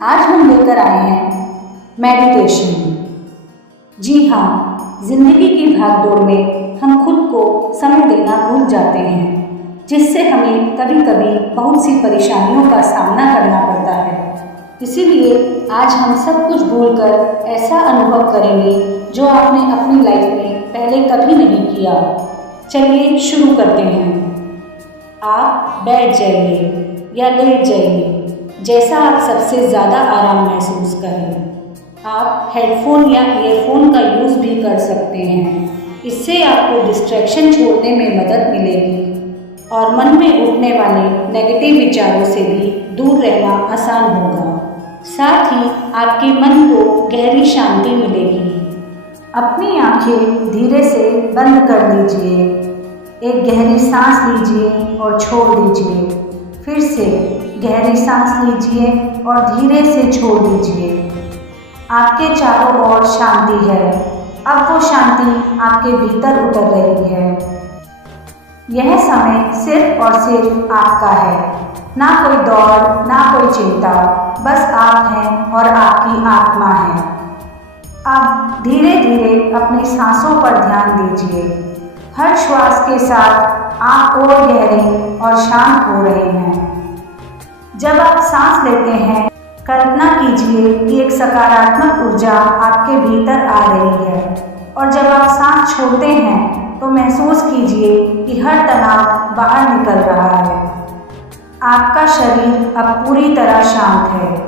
आज हम लेकर आए हैं मेडिटेशन। जी हाँ, जिंदगी की भागदौड़ में हम खुद को समय देना भूल जाते हैं, जिससे हमें कभी कभी बहुत सी परेशानियों का सामना करना पड़ता है। इसीलिए आज हम सब कुछ भूलकर ऐसा अनुभव करेंगे जो आपने अपनी लाइफ में पहले कभी नहीं किया। चलिए शुरू करते हैं। आप बैठ जाइए या लेट जाइए, जैसा आप सबसे ज़्यादा आराम महसूस करें। आप हेडफोन या ईयरफोन का यूज़ भी कर सकते हैं। इससे आपको डिस्ट्रैक्शन छोड़ने में मदद मिलेगी और मन में उठने वाले नेगेटिव विचारों से भी दूर रहना आसान होगा। साथ ही आपके मन को गहरी शांति मिलेगी। अपनी आंखें धीरे से बंद कर लीजिए। एक गहरी सांस लीजिए और छोड़ दीजिए। फिर से गहरी सांस लीजिए और धीरे से छोड़ दीजिए। आपके चारों ओर शांति है। अब वो शांति आपके भीतर उतर रही है। यह समय सिर्फ और सिर्फ आपका है। ना कोई दौड़, ना कोई चिंता, बस आप हैं और आपकी आत्मा है। अब धीरे धीरे अपनी सांसों पर ध्यान दीजिए। हर श्वास के साथ आप और गहरे और शांत हो रहे हैं। जब आप सांस लेते हैं, कल्पना कीजिए कि एक सकारात्मक ऊर्जा आपके भीतर आ रही है, और जब आप सांस छोड़ते हैं तो महसूस कीजिए कि हर तनाव बाहर निकल रहा है। आपका शरीर अब पूरी तरह शांत है।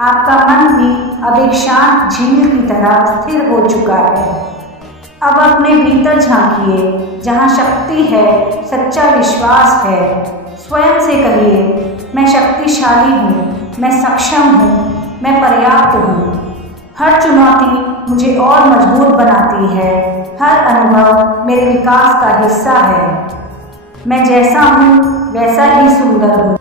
आपका मन भी अब एक शांत झील की तरह स्थिर हो चुका है। अब अपने भीतर झांकिए, जहाँ शक्ति है, सच्चा विश्वास है। स्वयं से कहिए, मैं शक्तिशाली हूँ, मैं सक्षम हूँ, मैं पर्याप्त हूँ। हर चुनौती मुझे और मजबूत बनाती है। हर अनुभव मेरे विकास का हिस्सा है। मैं जैसा हूँ वैसा ही सुंदर हूँ।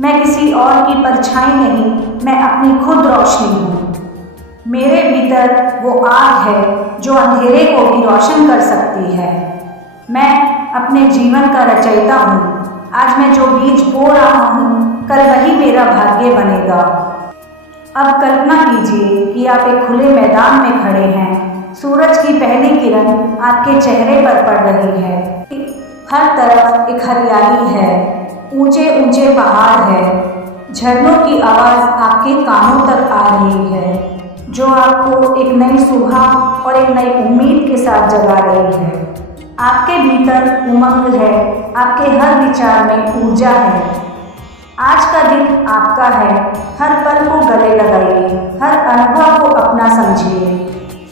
मैं किसी और की परछाई नहीं, मैं अपनी खुद रोशनी हूँ। मेरे भीतर वो आग है जो अंधेरे को भी रोशन कर सकती है। मैं अपने जीवन का रचयिता हूँ। आज मैं जो बीज बो रहा हूँ, कल वही मेरा भाग्य बनेगा। अब कल्पना कीजिए कि आप एक खुले मैदान में खड़े हैं। सूरज की पहली किरण आपके चेहरे पर पड़ रही है। हर तरफ एक हरियाली है, ऊंचे ऊंचे पहाड़ है। झरनों की आवाज़ आपके कानों तक आ रही है, जो आपको एक नई सुबह और एक नई उम्मीद के साथ जगा रही है। आपके भीतर उमंग है, आपके हर विचार में ऊर्जा है। आज का दिन आपका है। हर पल को गले लगाइए, हर अनुभव को अपना समझिए।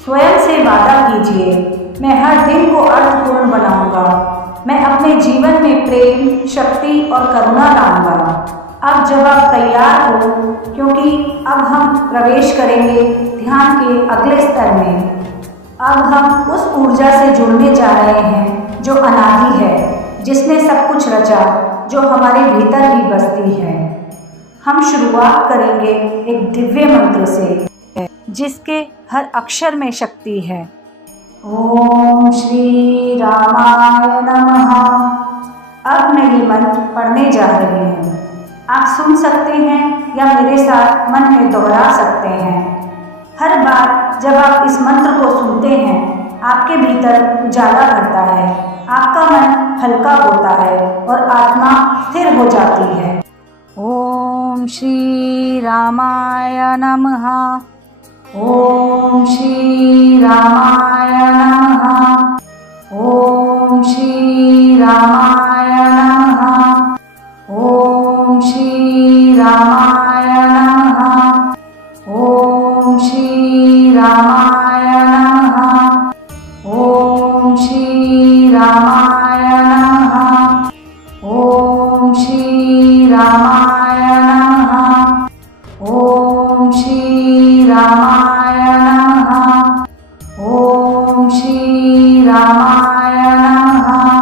स्वयं से वादा कीजिए, मैं हर दिन को अर्थपूर्ण बनाऊंगा। मैं अपने जीवन में प्रेम, शक्ति और करुणा लाऊंगा। अब जब आप तैयार हो, क्योंकि अब हम प्रवेश करेंगे ध्यान के अगले स्तर में। अब हम उस ऊर्जा से जुड़ने जा रहे हैं जो अनादि है, जिसने सब कुछ रचा, जो हमारे भीतर ही बसती है। हम शुरुआत करेंगे एक दिव्य मंत्र से, जिसके हर अक्षर में शक्ति है। ओम श्री रामाय नमः। अब मैं ये मंत्र पढ़ने जा रही हूँ। आप सुन सकते हैं या मेरे साथ मन में दोहरा सकते हैं। हर बार जब आप इस मंत्र को सुनते हैं, आपके भीतर उजाला भरता है, आपका मन हल्का होता है और आत्मा स्थिर हो जाती है। ओम श्री रामाय नमः। ओम श्री रामाय नमः। ओम श्री रामाय नमः। ओम श्री रामाय नमः। ओम श्री रामाय नमः। ओम श्री रामाय नमः। ओम श्री रामाय नमः। ओम श्री रामाय नमः। ओम श्री रामाय नमः।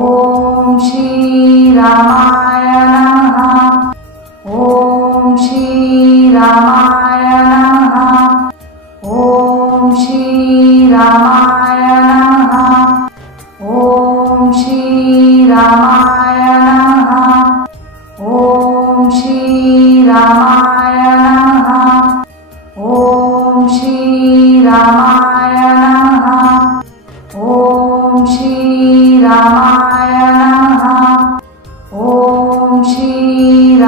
ओम श्री रामाय नमः। ओम श्री रामाय नमः। ओम श्री रामाय नमः। ओम श्री रामाय नमः। ओम श्री रामाय नमः।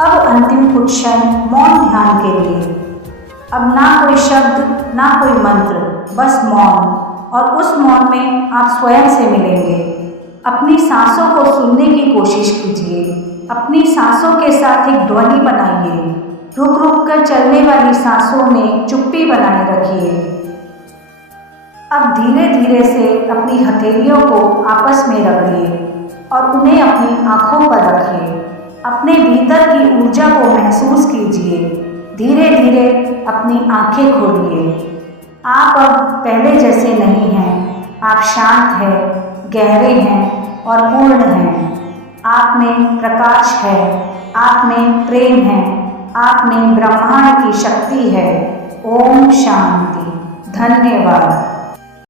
अब अंतिम कुछ क्षण मौन ध्यान के लिए। अब ना कोई शब्द, ना कोई मंत्र, बस मौन। और उस मौन में आप स्वयं से मिलेंगे। अपनी सांसों को सुनने की कोशिश कीजिए। अपनी सांसों के साथ एक ध्वनि बनाइए। रुक रुक कर चलने वाली सांसों में चुप्पी बनाए रखिए। अब धीरे धीरे से अपनी हथेलियों को आपस में रगड़िए और उन्हें अपनी आंखों पर रखिए। अपने भीतर की ऊर्जा को महसूस कीजिए। धीरे धीरे अपनी आंखें खोलिए। आप अब पहले जैसे नहीं हैं। आप शांत हैं, गहरे हैं और पूर्ण हैं। आप में प्रकाश है, आप में प्रेम है, आप में ब्रह्मांड की शक्ति है। ओम शांति। धन्यवाद।